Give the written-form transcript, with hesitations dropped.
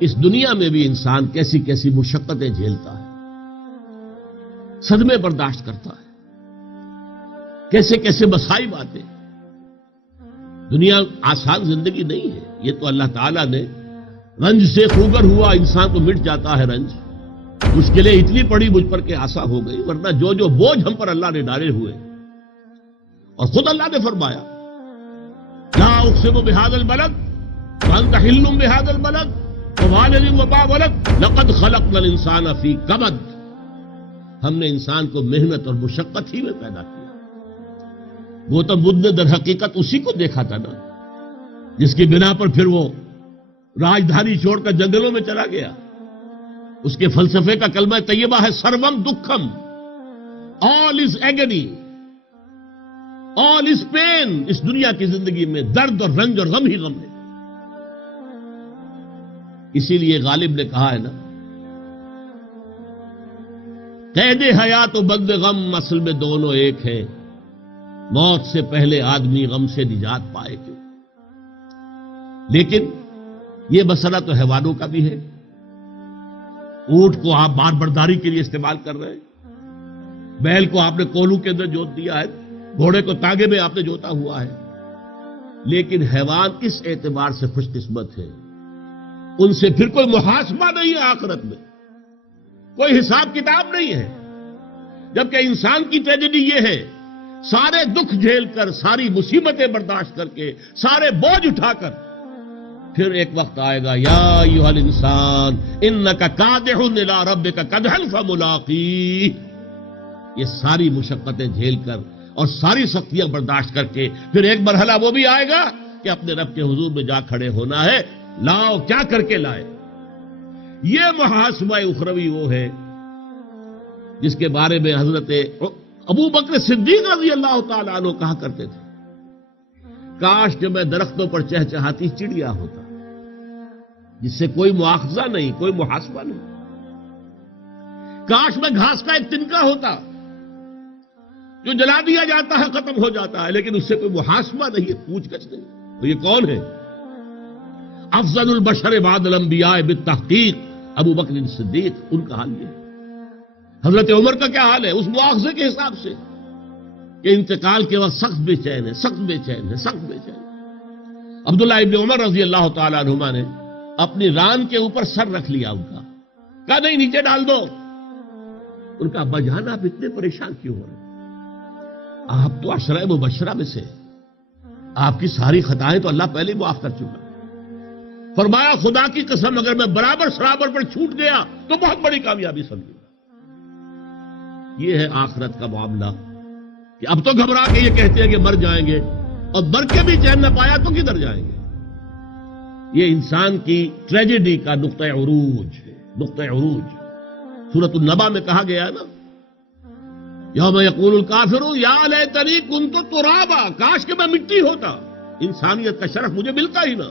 اس دنیا میں بھی انسان کیسی کیسی مشقتیں جھیلتا ہے، صدمے برداشت کرتا ہے، کیسے کیسے مصائب آتے ہیں۔ دنیا آسان زندگی نہیں ہے، یہ تو اللہ تعالیٰ نے رنج سے خوگر ہوا انسان تو مٹ جاتا ہے رنج، مشکلیں اتنی پڑی مجھ پر کہ آسان ہو گئی، ورنہ جو جو بوجھ ہم پر اللہ نے ڈالے ہوئے، اور خود اللہ نے فرمایا لا اقسم بهذا البلد وانت حل بهذا البلد ووالد وما ولد لقد خلقنا الانسان في كبد، ہم نے انسان کو محنت اور مشقت ہی میں پیدا کیا۔ گوتم بدھ نے در حقیقت اسی کو دیکھا تھا نا، جس کی بنا پر پھر وہ راجدھانی چھوڑ کر جنگلوں میں چلا گیا۔ اس کے فلسفے کا کلمہ طیبہ ہے سروم دکھم، آل از ایگنی، آل از پین۔ اس دنیا کی زندگی میں درد اور رنج اور غم ہی غم ہے۔ اسی لیے غالب نے کہا ہے نا، قید حیات و بند غم اصل میں دونوں ایک ہیں، موت سے پہلے آدمی غم سے نجات پائے کیوں۔ لیکن یہ مسئلہ تو حیوانوں کا بھی ہے۔ اونٹ کو آپ بار برداری کے لیے استعمال کر رہے ہیں، بیل کو آپ نے کولو کے اندر جوت دیا ہے، گھوڑے کو تانگے میں آپ نے جوتا ہوا ہے، لیکن حیوان اس اعتبار سے خوش قسمت ہے، ان سے پھر کوئی محاسبہ نہیں ہے، آخرت میں کوئی حساب کتاب نہیں ہے۔ جبکہ انسان کی ٹریجڈی یہ ہے، سارے دکھ جھیل کر، ساری مصیبتیں برداشت کر کے، سارے بوجھ اٹھا کر، پھر ایک وقت آئے گا یا ایھا الانسان انک کادح الی ربک کدحا فملاقیہ، یہ ساری مشقتیں جھیل کر اور ساری سختیاں برداشت کر کے پھر ایک مرحلہ وہ بھی آئے گا کہ اپنے رب کے حضور میں جا کھڑے ہونا ہے، لاؤ کیا کر کے لائے۔ یہ محاسبہ اخروی وہ ہے جس کے بارے میں حضرت ابو بکر صدیق رضی اللہ تعالیٰ عنہ کہا کرتے تھے، کاش کہ میں درختوں پر چہچہاتی چڑیا ہوتا جس سے کوئی مواخذہ نہیں، کوئی محاسبہ نہیں، کاش میں گھاس کا ایک تنکا ہوتا جو جلا دیا جاتا ہے، ختم ہو جاتا ہے، لیکن اس سے کوئی محاسبہ نہیں ہے، پوچھ گچھ نہیں۔ تو یہ کون ہے؟ افضل البشر بعد الانبیاء بالتحقیق ابو بکر صدیق، ان کا حال یہ ہے۔ حضرت عمر کا کیا حال ہے اس مواخذے کے حساب سے کہ انتقال کے وقت سخت بے چین ہے، سخت بے چین ہے، سخت بے چین ہے۔ عبداللہ ابن عمر رضی اللہ تعالیٰ عنہما نے اپنی ران کے اوپر سر رکھ لیا، ان کا کہا نہیں نیچے ڈال دو۔ ان کا ابا جان آپ اتنے پریشان کیوں ہو رہے؟ آپ تو عشرہ مبشرہ میں سے، آپ کی ساری خطائیں تو اللہ پہلے معاف کر چکا۔ فرمایا خدا کی قسم اگر میں برابر سرابر پر چھوٹ گیا تو بہت بڑی کامیابی سمجھوں گا۔ یہ ہے آخرت کا معاملہ کہ اب تو گھبرا کے یہ کہتے ہیں کہ مر جائیں گے، اور مر کے بھی چین نہ پایا تو کدھر جائیں گے۔ یہ انسان کی ٹریجڈی کا نقطہ عروج ہے، نقطہ عروج۔ سورۃ النبا میں کہا گیا ہے نا، یوم یقول الکافر یا لیتنی کنت ترابا، کاش کہ میں مٹی ہوتا، انسانیت کا شرف مجھے ملتا ہی نہ۔